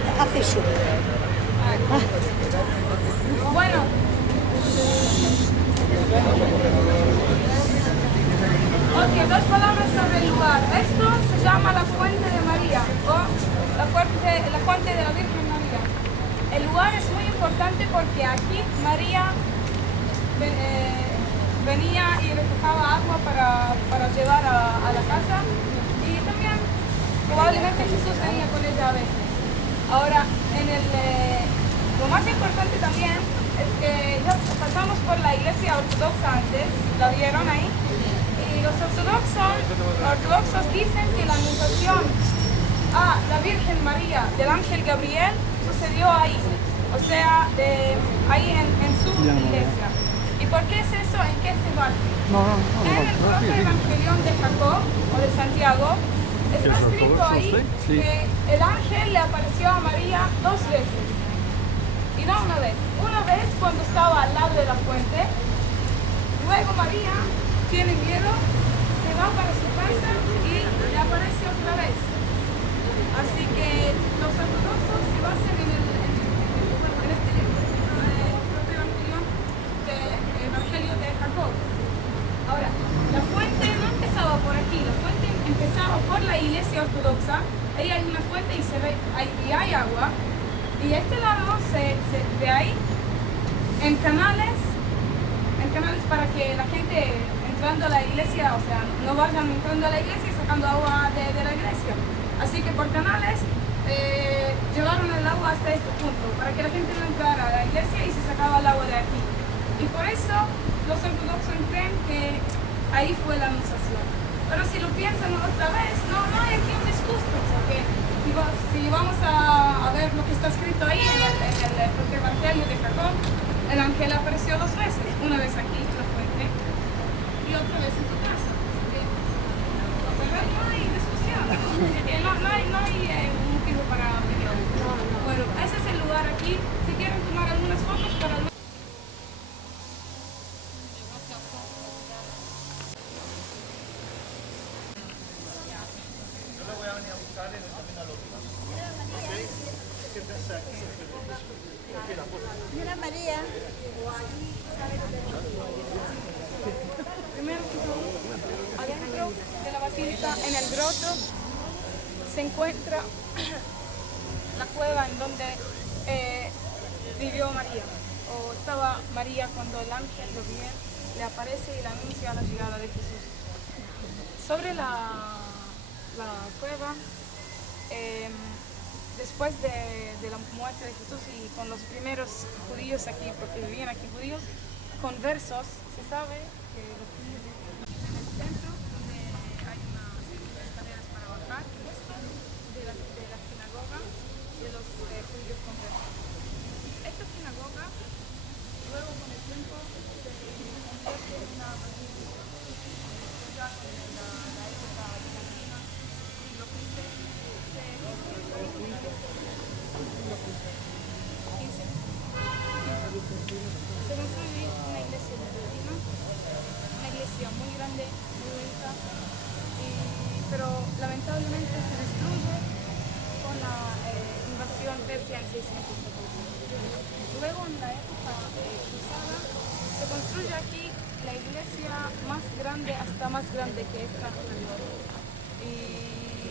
que hace yo. Bueno. Ok, dos palabras sobre el lugar. Esto se llama la Fuente de María o la Fuente de la Virgen María. El lugar es muy importante porque aquí María venía y recogaba agua para llevar a la casa y también probablemente Jesús venía con ella a veces. Ahora, lo más importante también es que ya pasamos por la iglesia ortodoxa antes, la vieron ahí, y los ortodoxos dicen que la anunciación a la Virgen María del ángel Gabriel sucedió ahí, o sea, ahí en su iglesia. ¿Y por qué es eso? ¿En qué se basa? En el propio Evangelión de Jacob o de Santiago está escrito ahí que el ángel le apareció a María 2 veces. Y no una vez. Una vez cuando estaba al lado de la fuente. Luego María tiene miedo, se va para su casa y le aparece otra vez. Así que los ortodoxos se basan en este libro, el propio Evangelio de Jacob. Ahora, la fuente no empezaba por aquí, la fuente empezaba por la iglesia ortodoxa. Ahí hay una fuente y se ve, y hay agua. Y este lado se ve ahí en canales para que la gente entrando a la iglesia, o sea, no vayan entrando a la iglesia y sacando agua de la iglesia. Así que por canales llevaron el agua hasta este punto, para que la gente no entrara a la iglesia y se sacaba el agua de aquí. Y por eso los ortodoxos creen que ahí fue la anunciación. Pero si lo piensan otra vez, no hay aquí un disgusto, porque si vamos a ver lo que está escrito ahí en el propio Evangelio de Jacob, el ángel apareció 2 veces, una vez aquí en la fuente y otra vez en su casa. ¿Verdad? No hay discusión, no hay motivo para pelear. Bueno, ese es el lugar aquí. Si quieren tomar algunas fotos para luego. Mira María. Primero que todo, adentro de la basílica, en el groto, se encuentra la cueva en donde vivió María, o estaba María cuando el ángel Gabriel le aparece y le anuncia la llegada de Jesús. Sobre la cueva, después de la muerte de Jesús y con los primeros judíos aquí, porque vivían aquí judíos, conversos, se sabe que los judíos en el centro, donde hay unas escaleras para bajar, esto de la sinagoga de los judíos conversos. Esta sinagoga, luego con el tiempo, se convierte en una basílica. Ya con la época bizantina, siglo XV, se construye una iglesia. Se construye una iglesia bizantina, una iglesia muy grande, muy bonita, pero lamentablemente se destruye con la invasión persia en 614. Luego, en la época cruzada, se construye aquí la iglesia más grande, hasta más grande que esta anterior. Y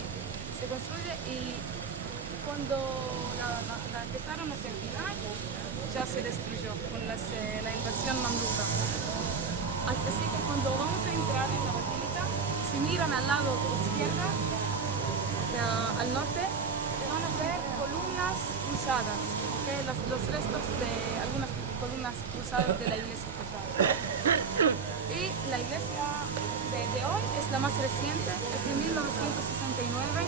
se construye y cuando la empezaron a terminar, ya se destruyó con la invasión mamluca. Así que cuando vamos a entrar en la basílica, si miran al lado izquierdo, o sea, al norte, van a ver columnas cruzadas, ¿okay? Los restos de algunas columnas cruzadas de la iglesia cruzada. Y la iglesia de hoy es la más reciente, es de 1969,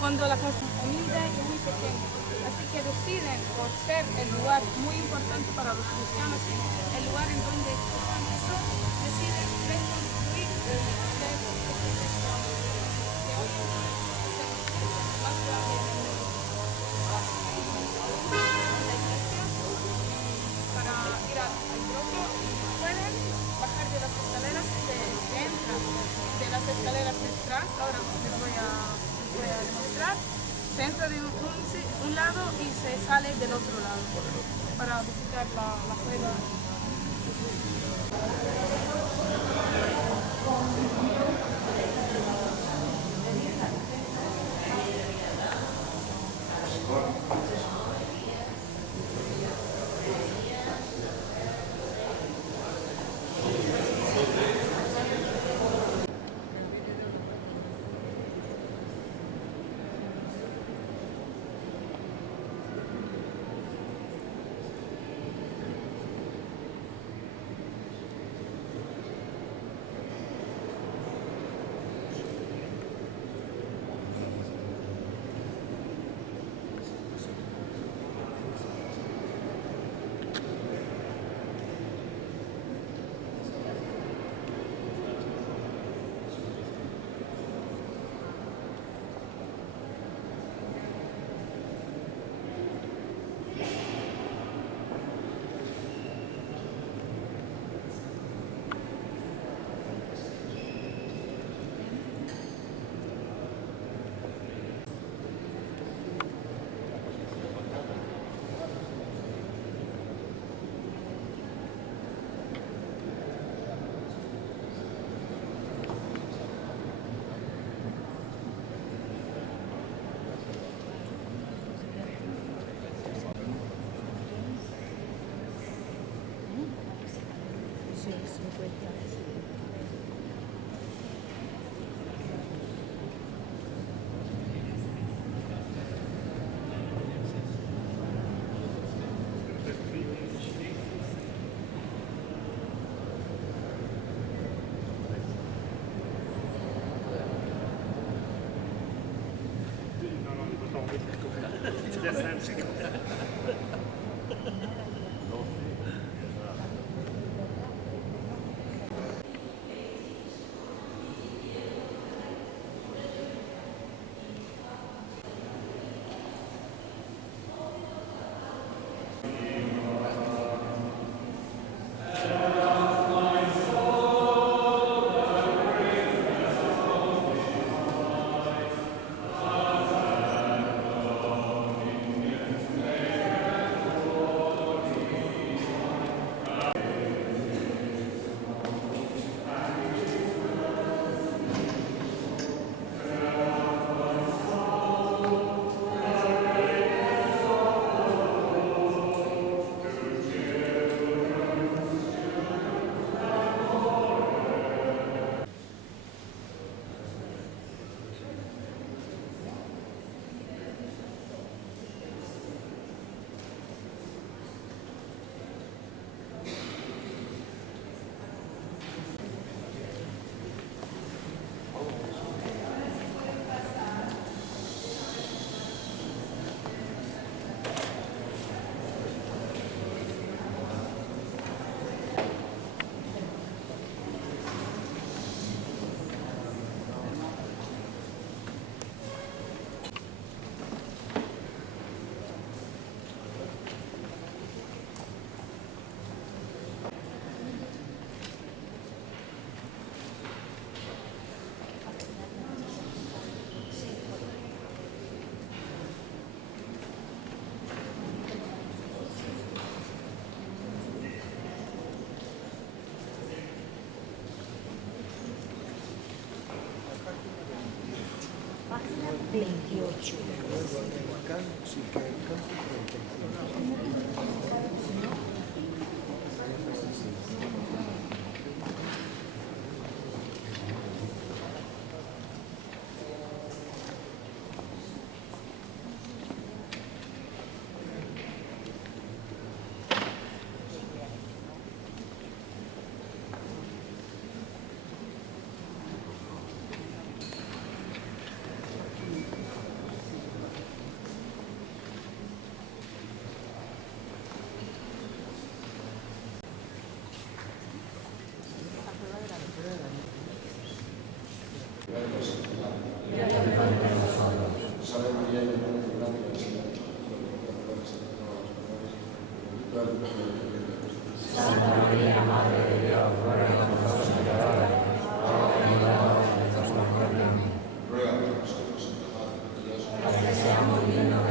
cuando la casa es humilde y muy pequeña. Así que deciden, por ser el lugar muy importante para los cristianos, el lugar en donde hicieron eso, deciden reconstruir y hacer esta iglesia de hoy en día más grande del mundo. La iglesia, para ir al groto, pueden bajar de las escaleras, se entra de las escaleras detrás, ahora les voy a demostrar. Se entra de un lado y se sale del otro lado para visitar la cueva. Página 28. Santa María, Madre de Dios, ruega por nosotros pecadores, ahora y en la hora de nuestra muerte. Amén. Ruega por nosotros, Santa Madre de Dios, para que seamos dignos de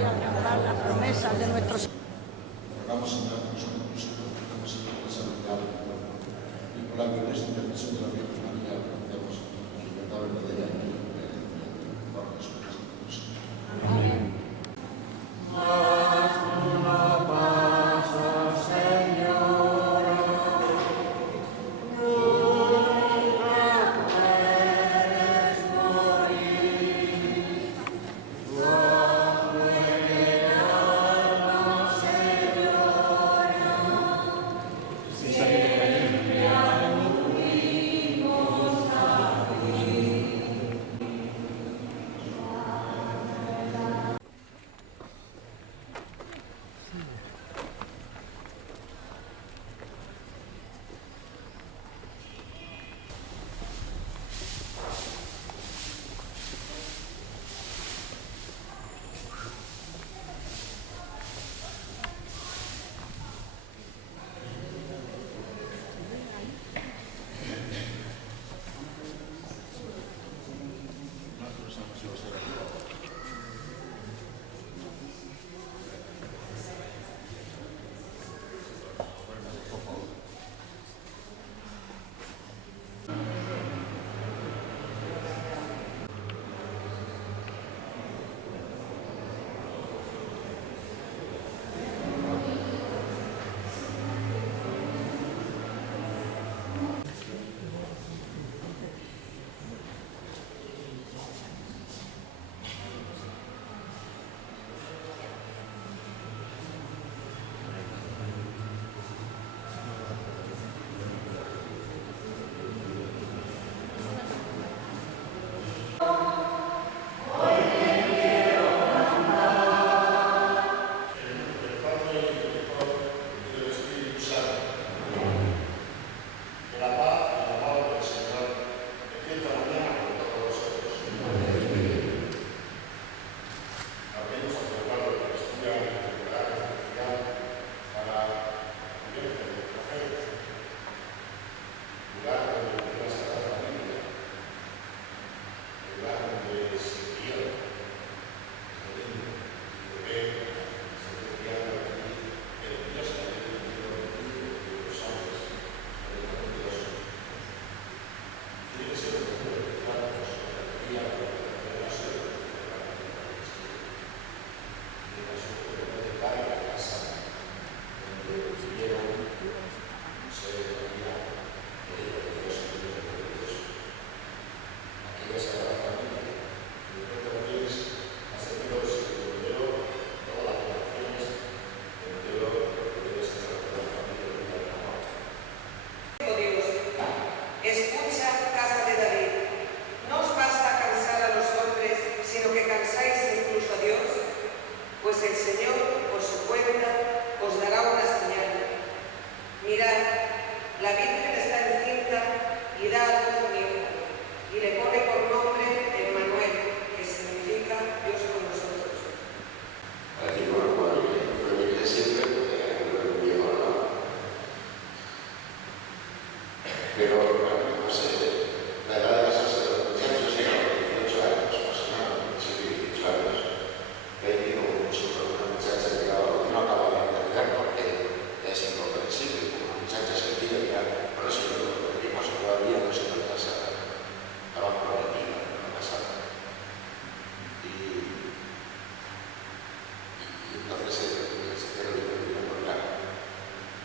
Entonces se quiere vivir muy claro.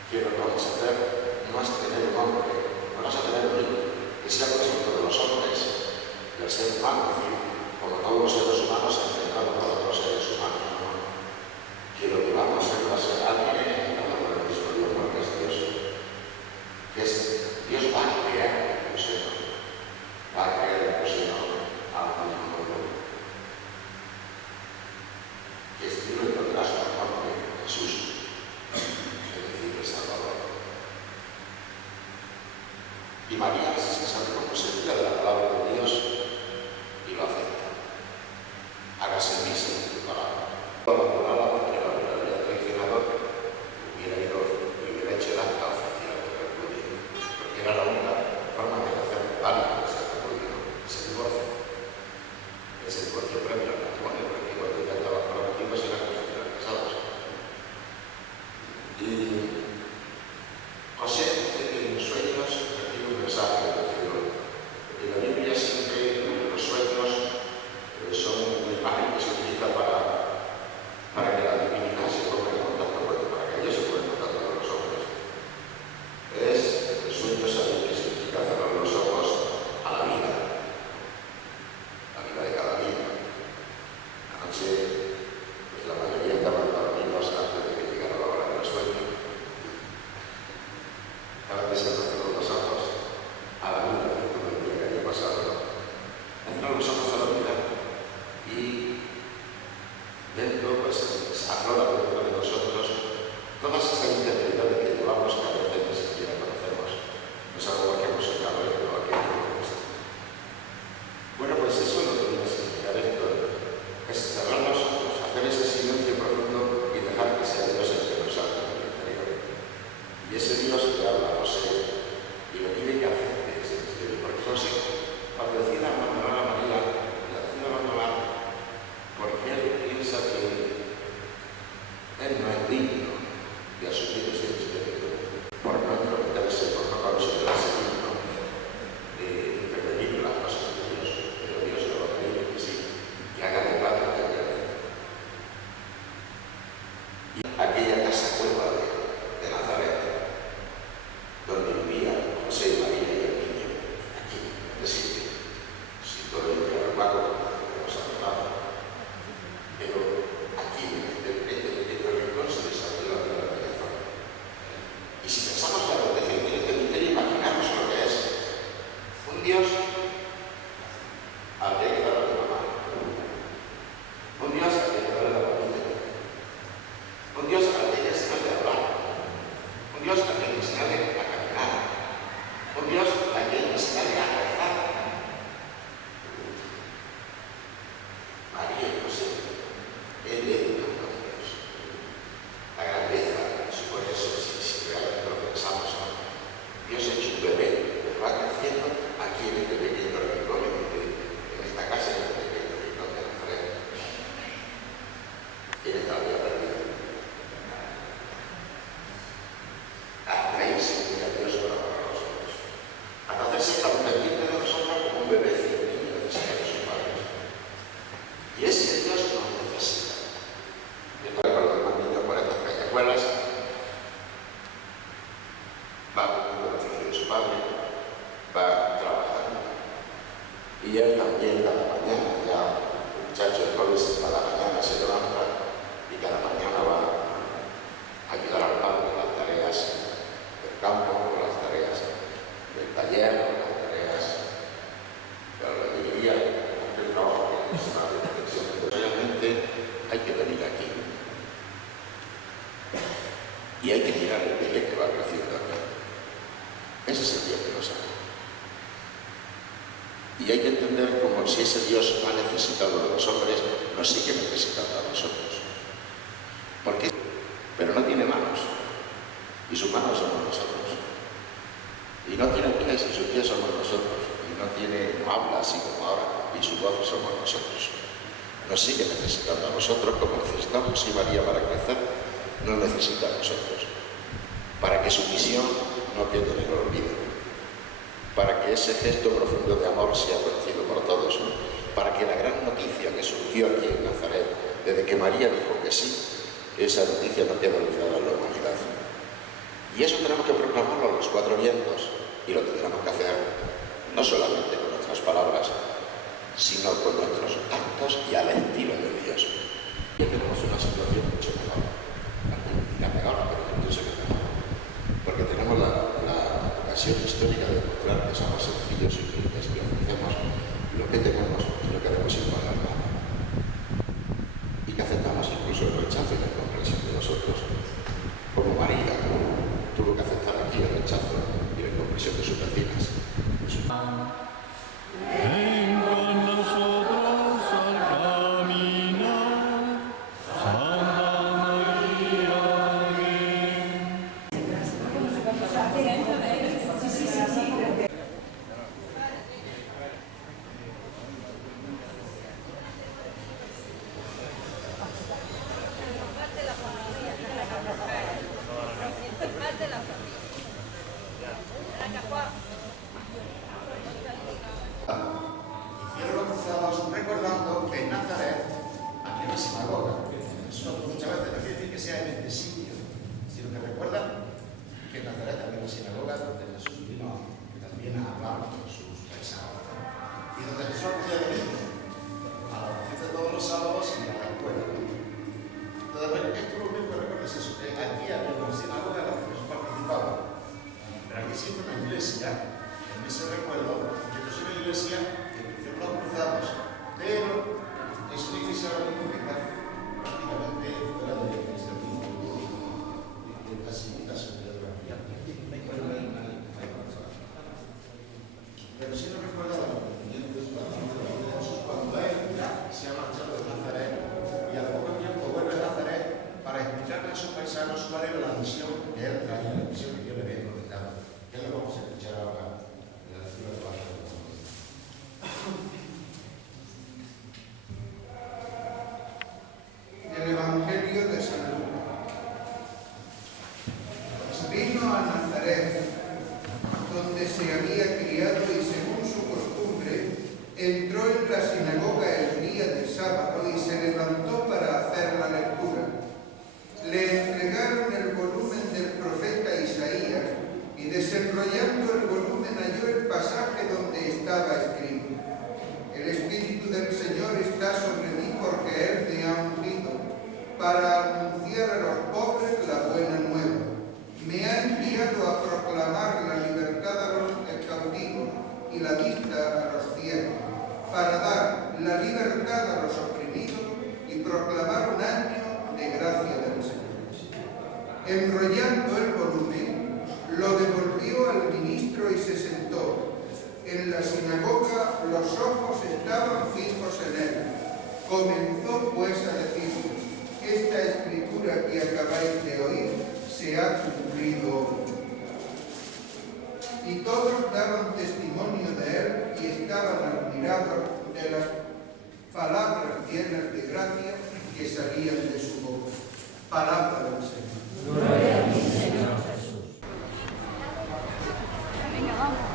Que lo que vamos a hacer no es tener un hombre, vamos a tener un hijo que sea producto de los hombres, del ser humano, es decir, como todos los seres humanos engendrados por otros seres humanos, ¿no? Que lo que vamos a hacer va a ser alguien engendrado por el mismo Dios, porque es Dios. Que es Dios va a crear el seno, va a crear el seno a un hijo nuevo. Que es Dios y pondrá su nombre, Jesús, es decir, el Salvador. Y María se sabe cómo se fía de la palabra de Dios y lo acepta. Hágase en mí según tu palabra. Porque la había traicionado, hubiera ido y hubiera hecho el acta oficial de repudio, porque era la única forma de hacer válida ese repudio, ese divorcio. Ese divorcio previo al matrimonio, porque cuando ya estaban prometidos eran considerados casados. Y José dice que en los sueños recibe un mensaje del cielo. En la Biblia siempre los sueños son una imagen que se utiliza para que la divinidad se ponga en contacto, para que ellos se pongan en contacto con los hombres. El sueño sabe que significa cerrar los ojos a la vida de cada día. Anoche, pues la mayoría estaban dormidos antes de que llegara la hora del sueño. Cada vez se cerraron los ojos a la vida de todo el día que había pasado. Cerraron los ojos a la vida y dentro, pues, aflora dentro de nosotros todas esas integridades que llevamos que a veces ni siquiera conocemos. No es algo que hemos sacado esto o aquello. Bueno, pues eso es lo que viene a significar esto. Es cerrar los ojos, hacer ese silencio profundo y dejar que sea Dios el que nos hable en el interior. Y ese Dios que habla a José y le pide que acepte ese misterio. Porque José, cuando decide abandonar a María, la decide abandonar porque él piensa que él no es digno de asumir ese misterio, por no entrometerse, por no considerarse digno de intervenir en las cosas de Dios. Pero Dios le va a pedir que sí, que haga de padre que haya de. Y aquella casa cueva de Nazaret, donde vivían José y María y el niño, aquí, en este sitio, sin todo el armaco que hemos hablado. Pero aquí, en este rincón, se desarrolló la naturaleza. Y si pensamos en la protección de este misterio, imaginamos lo que es un Dios al que hay que darle la mano, un Dios al que hay que darle la familia, un Dios al que hay que enseñarle a hablar, un Dios al que hay que enseñarle a caminar, un Dios al que hay que enseñarle a rezar. María y José, él educando a Dios. La grandeza supone eso, si realmente lo pensamos, ¿no? Dios hecho un bebé, va creciendo aquí en este pequeño rincón, en esta casa, en este pequeño rincón de Nazaret. Él está bien perdido. Hasta ahí se mira Dios para nosotros. Hasta hacerse tan pendiente de nosotros como un bebé y un niño necesita de sus padres. Y ese Dios nos necesita. Yo no recuerdo de más niños por estas callejuelas, va buscando el oficio de su padre, va trabajando. Y él también cada mañana, ya el muchacho de jóvenes cada mañana se levanta y cada mañana va a ayudar al padre en las tareas del campo, con las tareas del taller, con las tareas de la librería, del trabajo que es una reflexión. Realmente hay que venir aquí y hay que mirar el bebé que va creciendo aquí. Ese es el Dios que nos ama. Y hay que entender como si ese Dios ha necesitado de los hombres, nos sigue necesitando a nosotros. ¿Por qué? Pero no tiene manos, y sus manos somos nosotros. Y no tiene pies, y sus pies somos nosotros. Y no habla así como ahora, y su voz somos nosotros. Nos sigue necesitando a nosotros, como necesitamos José y María para crecer, nos necesita a nosotros. Para que su misión no quede en el olvido. Para que ese gesto profundo de amor sea conocido por todos. Para que la gran noticia que surgió aquí en Nazaret, desde que María dijo que sí, esa noticia no queda olvidada en la humanidad. Y eso tenemos que proclamarlo a los cuatro vientos, y lo tendremos que hacer no solamente con nuestras palabras, sino con nuestros actos y al estilo de Dios. Y tenemos una situación mucho mejor, la peor, pero mucho mejor, porque tenemos la ocasión histórica de demostrar que somos sencillos y humildes, que ofrecemos lo que tenemos y no queremos imponer nada. Y que aceptamos incluso el rechazo y la incomprensión de nosotros, como María tuvo que aceptar aquí el rechazo y la incomprensión de sus vecinas. Ven con nosotros al caminar, Santa María, ven. Hicieron los cruzados recordando que en Nazaret había una sinagoga. Eso muchas veces no quiere decir que sea en este sitio, sino que recuerdan que en Nazaret había una sinagoga donde Jesús vino también a hablar con sus paisanos. Y donde Jesús hacía lo mismo, a la oración de todos los sábados y a la escuela. Entonces, esto lo único que recuerda es eso, que aquí había una sinagoga en la que Jesús participaba. Pero aquí siempre una iglesia, en ese recuerdo, que no es una iglesia que hicieron los cruzados, pero es una iglesia ahora mismo que está prácticamente fuera del cristianismo, de casi nunca se puede ver. Pero sí nos recuerda los acontecimientos de Jesús cuando él se ha marchado de Nazaret y al poco tiempo vuelve a Nazaret para explicarle a sus paisanos cuál era la misión que él traía, la misión que Dios le había encomendado. ¿Qué lo vamos a escuchar ahora en la lectura de la El Evangelio de San Lucas. Vino a Nazaret, donde se había criado y según su costumbre, entró en la sinagoga el día de sábado y se levantó para hacer la lectura. Le entregaron el volumen del profeta Isaías y desenrollando el volumen halló el pasaje donde estaba escrito: El Espíritu del Señor está sobre mí porque Él me ha ungido para anunciar a los pobres la buena nueva. Me ha enviado a proclamar la libertad a los cautivos y la vista a los ciegos, para dar la libertad a los oprimidos y proclamar un año de gracia del Señor. Enrollando el volumen, lo devolvió al ministro y se sentó. En la sinagoga los ojos estaban fijos en él. Comenzó pues a decir: esta escritura que acabáis de oír se ha cumplido hoy. Y todos daban testimonio de él y estaban admirados de las palabras llenas de gracia que salían de su boca. Palabra del Señor. Gloria a ti, Señor Jesús. Venga, vamos.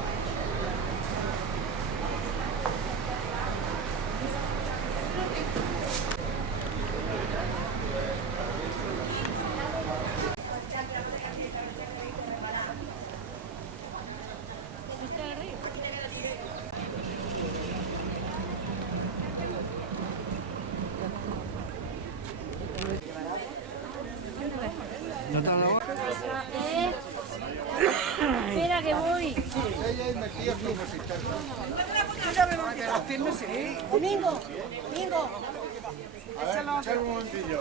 Espera que voy. Domingo, Domingo. A ver, un momentillo.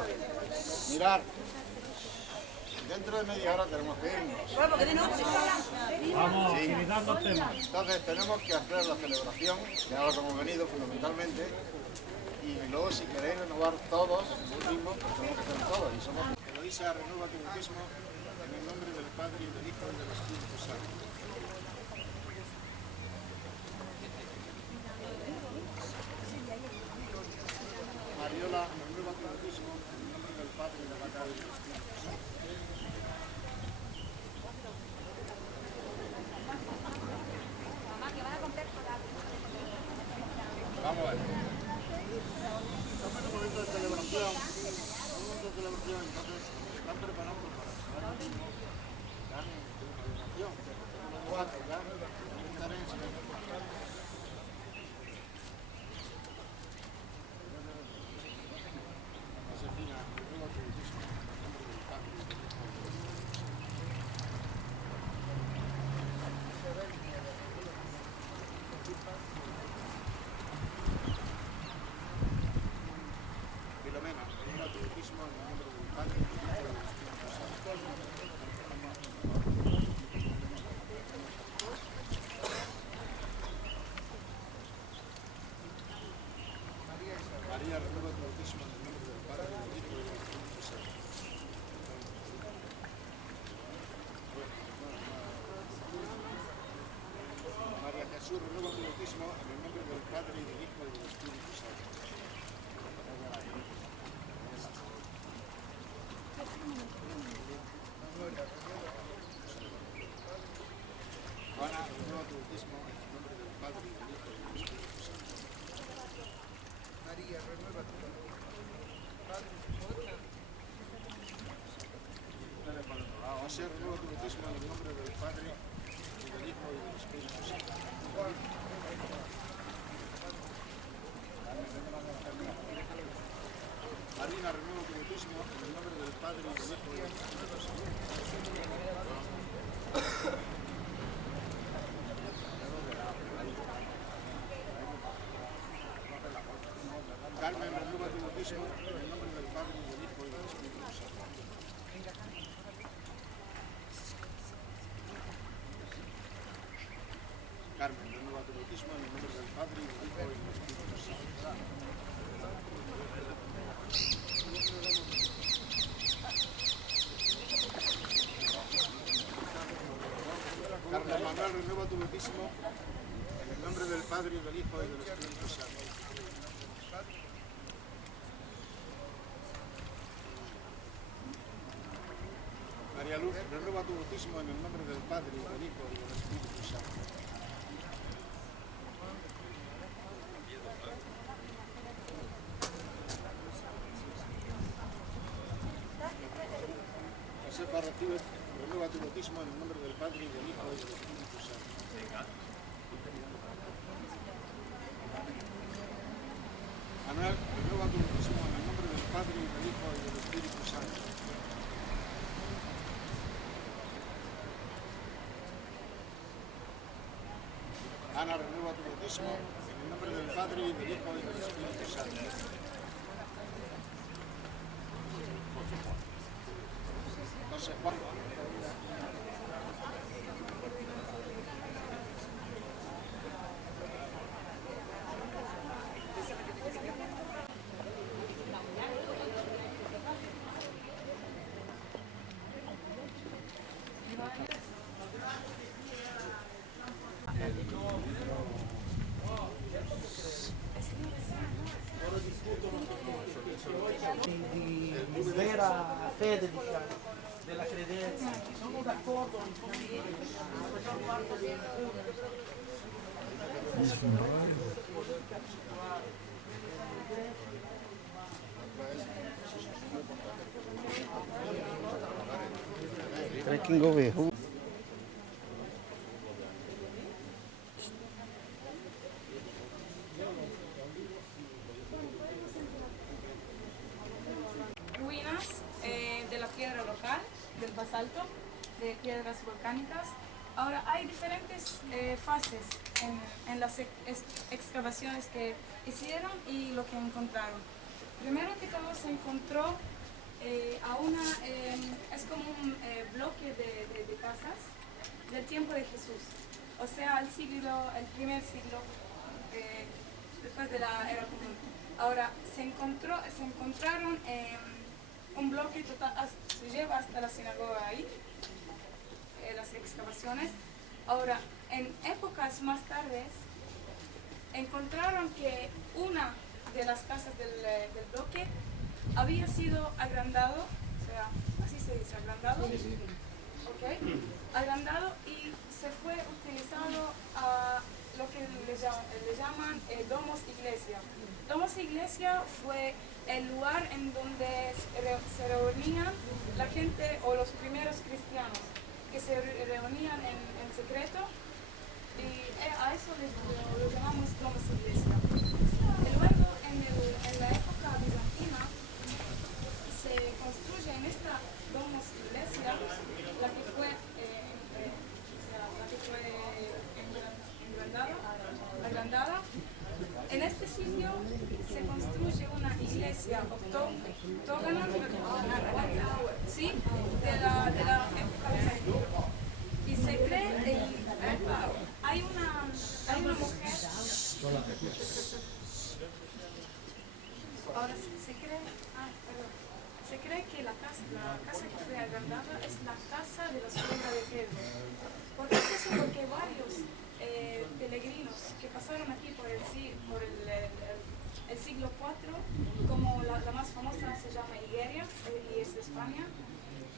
Mirad. Dentro de media hora tenemos que irnos. Vamos, Sí. gritando temas. Entonces tenemos que hacer la celebración, que ahora hemos venido fundamentalmente, y luego si queréis renovar todos el bautismo, pues tenemos que hacer todos. Y somos... Que lo dice a renueva tu bautismo en el nombre del Padre y del Hijo y del Espíritu Santo. Mariola, renueva tu bautismo en el nombre del Padre y del Hijo y del Espíritu Santo. Vamos a ver. Estamos en un momento de celebración. surgió, entonces están preparando para el domingo, dan en oración, tenemos 4 ya, estaré enseñando. Josefina, ruego tu bautismo en el nombre del Padre y del Hijo y del Espíritu Santo. Filomena, ruego tu bautismo en el nombre del Padre y del Hijo y del Espíritu Santo. María, renueva tu bautismo en el nombre del Padre, y del Hijo y del Espíritu Santo. María Jesús, renueva tu bautismo en el nombre del Padre, y del Hijo y del Espíritu Santo. Juana, renueva tu bautismo en el nombre del Padre, y del Hijo y del Espíritu Santo. María, renueva tu José, renueva tu bautismo en el nombre del Padre, y del Hijo y del Espíritu Santo. Marina, renueva tu bautismo en el nombre del Padre, y del Hijo y del Espíritu Santo. Carmen, renueva tu bautismo en el nombre del Padre, y del Hijo y del Espíritu Santo. Carmen, renueva tu bautismo en el nombre del Padre, y del Hijo y del Espíritu Santo. Carmen Manuel, renueva tu bautismo en el nombre del Padre, y del Hijo y del Espíritu Santo. María Luz, renueva tu bautismo en el nombre del Padre, y del Hijo y del Espíritu Santo. Josefa, renueva tu bautismo en el nombre del Padre, y del Hijo y del Espíritu Santo. Manuel, renueva tu bautismo en el nombre del Padre, y del Hijo y del Espíritu Santo. Ana, renueva tu bautismo en el nombre del Padre, y del Hijo y del Espíritu Santo. José Juan. di vera fede, diciamo, della credenza. Sono d'accordo con facciamo parte di trekking over. Ruinas de la piedra local, del basalto, de piedras volcánicas. Ahora hay diferentes fases en las excavaciones que hicieron y lo que encontraron. Primero que todo se encontró a una, es como un bloque de casas del tiempo de Jesús, o sea, el primer siglo después de la era común. Ahora se encontraron un bloque total, se lleva hasta la sinagoga ahí, las excavaciones. Ahora, en épocas más tardes, encontraron que una de las casas del bloque había sido agrandado, o sea, así se dice, agrandado, ¿okay? Agrandado, y se fue utilizado lo que le llaman Domos Iglesia. Domos Iglesia fue el lugar en donde se reunían la gente o los primeros cristianos, que se reunían en secreto, y a eso lo llamamos Domos Iglesia. Y luego, en la época bizantina, se construye en esta Domos Iglesia, la que fue agrandada. En este sitio se construye una iglesia octógona, ¿sí? de la época bizantina. Y se cree, hay una mujer, ahora se cree que la casa que fue agrandada es la casa de la suegra de Pedro. ¿Por qué es eso? Porque varios peregrinos que pasaron aquí por el siglo IV, como la más famosa se llama Igeria, y es de España,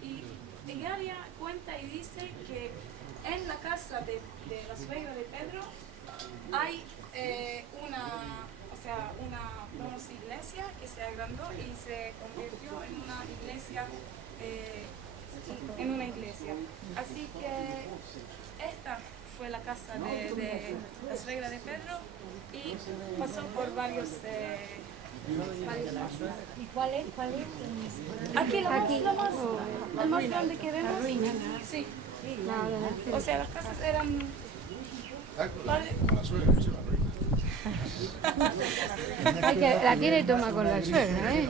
y Igeria cuenta y dice que en la casa de la suegra de Pedro hay una Domos Iglesia que se agrandó y se convirtió en una iglesia, Así que esta fue la casa de la suegra de Pedro y pasó por varios ¿Y cuál es? Aquí la más grande que vemos. Sí. O sea, las casas eran... Como la suegra, que se la ruina. La tiene y toma con la suegra, ¿eh?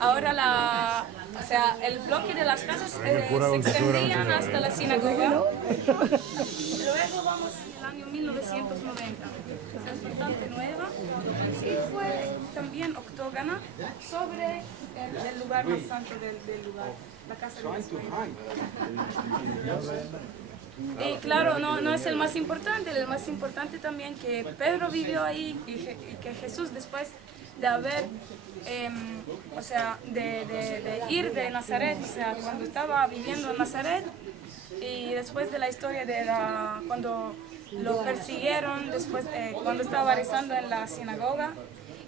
Ahora el bloque de las casas se extendían hasta la sinagoga. Luego vamos al año 1990, que es bastante nueva, y fue también octógona sobre el lugar más santo del lugar, la casa de la suegra. Y claro, no es el más importante también que Pedro vivió ahí y que Jesús después de haber, de ir de Nazaret, cuando estaba viviendo en Nazaret, y después de la historia cuando lo persiguieron, después cuando estaba rezando en la sinagoga,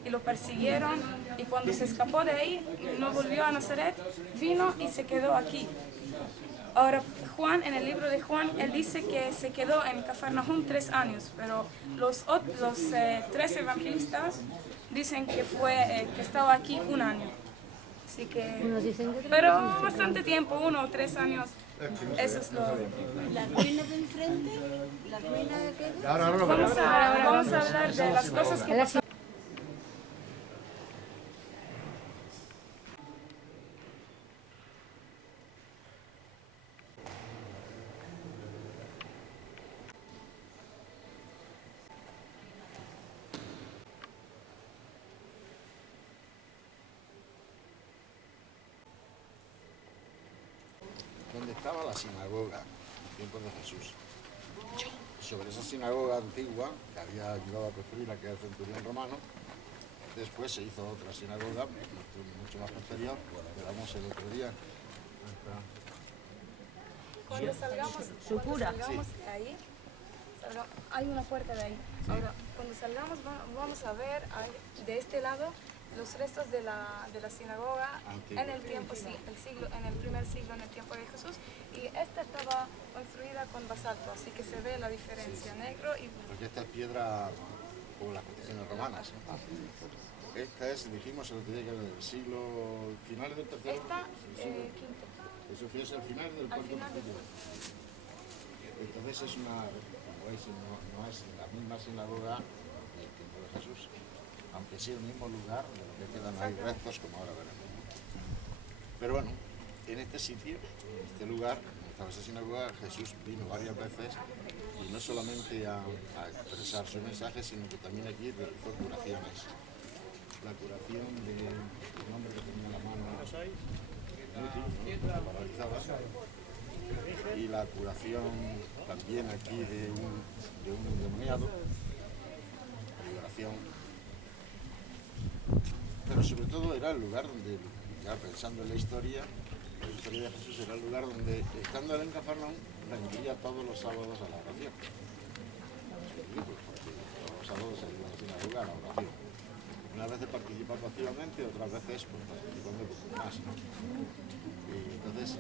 y lo persiguieron, y cuando se escapó de ahí, no volvió a Nazaret, vino y se quedó aquí. Ahora, Juan, en el libro de Juan, él dice que se quedó en Cafarnaúm 3 años, pero los 3 evangelistas dicen que estaba aquí 1 año. Así que, pero bastante tiempo, 1 o 3 años, eso es lo... ¿La ruina de enfrente? ¿La ruina de qué? Vamos a hablar de las cosas que pasaron. Donde estaba la sinagoga en tiempos de Jesús. Sobre esa sinagoga antigua que había ayudado a construir aquel centurión romano, después se hizo otra sinagoga mucho más posterior, que la vimos el otro día. Cuando salgamos de ahí, hay una puerta de ahí. Ahora, cuando salgamos vamos a ver de este lado los restos de la sinagoga en el tiempo, en el primer siglo, en el tiempo de Jesús, y esta estaba construida con basalto, así que se ve la diferencia, negro y... Porque esta es piedra como las construcciones romanas. Esta es, dijimos el otro día, que del siglo finales del tercero. Esta, quinto. Eso fue el final del cuarto siglo. Entonces es una, como veis, no es la misma sinagoga del tiempo de Jesús, aunque sí el mismo lugar, de lo que quedan ahí restos, como ahora veremos. Pero bueno, en este sitio, en este lugar, en esta sinagoga, Jesús vino varias veces, y no solamente a expresar su mensaje, sino que también aquí realizó curaciones. La curación del hombre que tenía la mano paralizada, y la curación también aquí de un endemoniado, liberación. Pero sobre todo era el lugar donde, ya pensando en la historia de Jesús, era el lugar donde, estando él en Cafarnaúm, vendría todos los sábados a la oración. ridículo, porque los sábados se iban a la sinagoga a la oración. Unas veces participando activamente, otras veces pues, participando más, ¿no? Y entonces,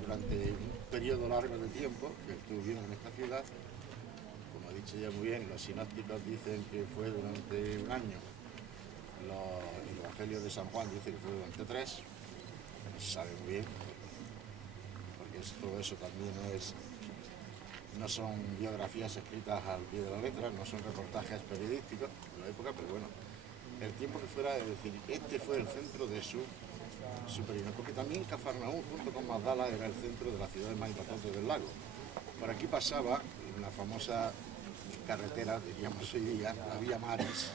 durante un periodo largo de tiempo que estuve viviendo en esta ciudad, como ha dicho ya muy bien, los sinópticos dicen que fue durante un año, el Evangelio de San Juan dice que fue durante 3, no se sabe muy bien, porque todo eso también no son biografías escritas al pie de la letra, no son reportajes periodísticos de la época, pero bueno, el tiempo que fuera, es decir, este fue el centro de su peregrinación, porque también Cafarnaúm, junto con Magdala, era el centro de las ciudades más importantes del lago. Por aquí pasaba una famosa carretera, diríamos hoy día, la Vía Maris,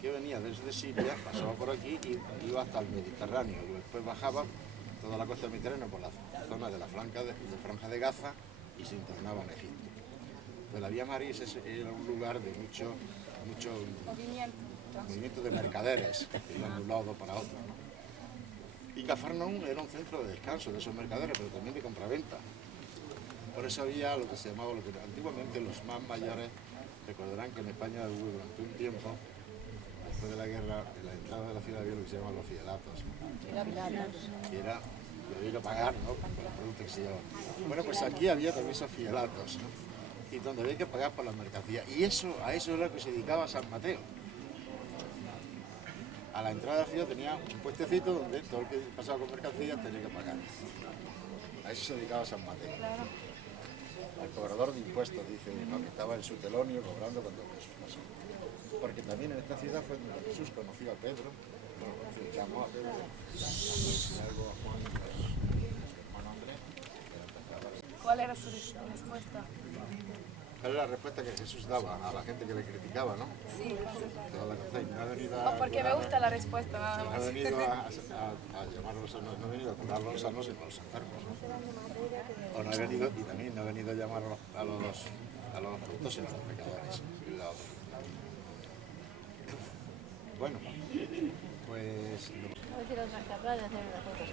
que venía desde Siria, pasaba por aquí y iba hasta el Mediterráneo, y después bajaba toda la costa mediterránea por la zona de la Franja de Gaza y se internaba en Egipto. Pues la Vía Maris era un lugar de mucho movimiento de mercaderes que iban de un lado para otro, ¿no? Y Cafarnaúm era un centro de descanso de esos mercaderes, pero también de compraventa. Por eso había lo que se llamaba, lo que antiguamente los más mayores recordarán que en España hubo durante un tiempo, después de la guerra, en la entrada de la ciudad había lo que se llamaban los fidelatos, que era lo que había que pagar, ¿no?, por los productos que se llevaban. Bueno, pues aquí había también esos fidelatos, ¿no?, y donde había que pagar por las mercancías. Y a eso era lo que se dedicaba San Mateo. A la entrada de la ciudad tenía un puestecito donde todo el que pasaba con mercancías tenía que pagar. A eso se dedicaba San Mateo. El cobrador de impuestos, dice, ¿no?, que estaba en su telonio cobrando cuando Jesús pasó. Porque también en esta ciudad fue donde Jesús conoció a Pedro, llamó a Pedro, luego a Juan, a su hermano Andrés. ¿Cuál era su respuesta? ¿Cuál era la respuesta que Jesús daba a la gente que le criticaba, no? Sí, Toda la cosa, no ha venido a porque me gusta la respuesta nada no ha más. venido a llamarlos sanos, no ha venido a curar los sanos sino a los enfermos, ¿no? O no ha venido, y también no ha venido a llamar a los justos sino a los pecadores. Y la otra. Bueno, pues... Voy a ir a San Carlos a hacer una foto.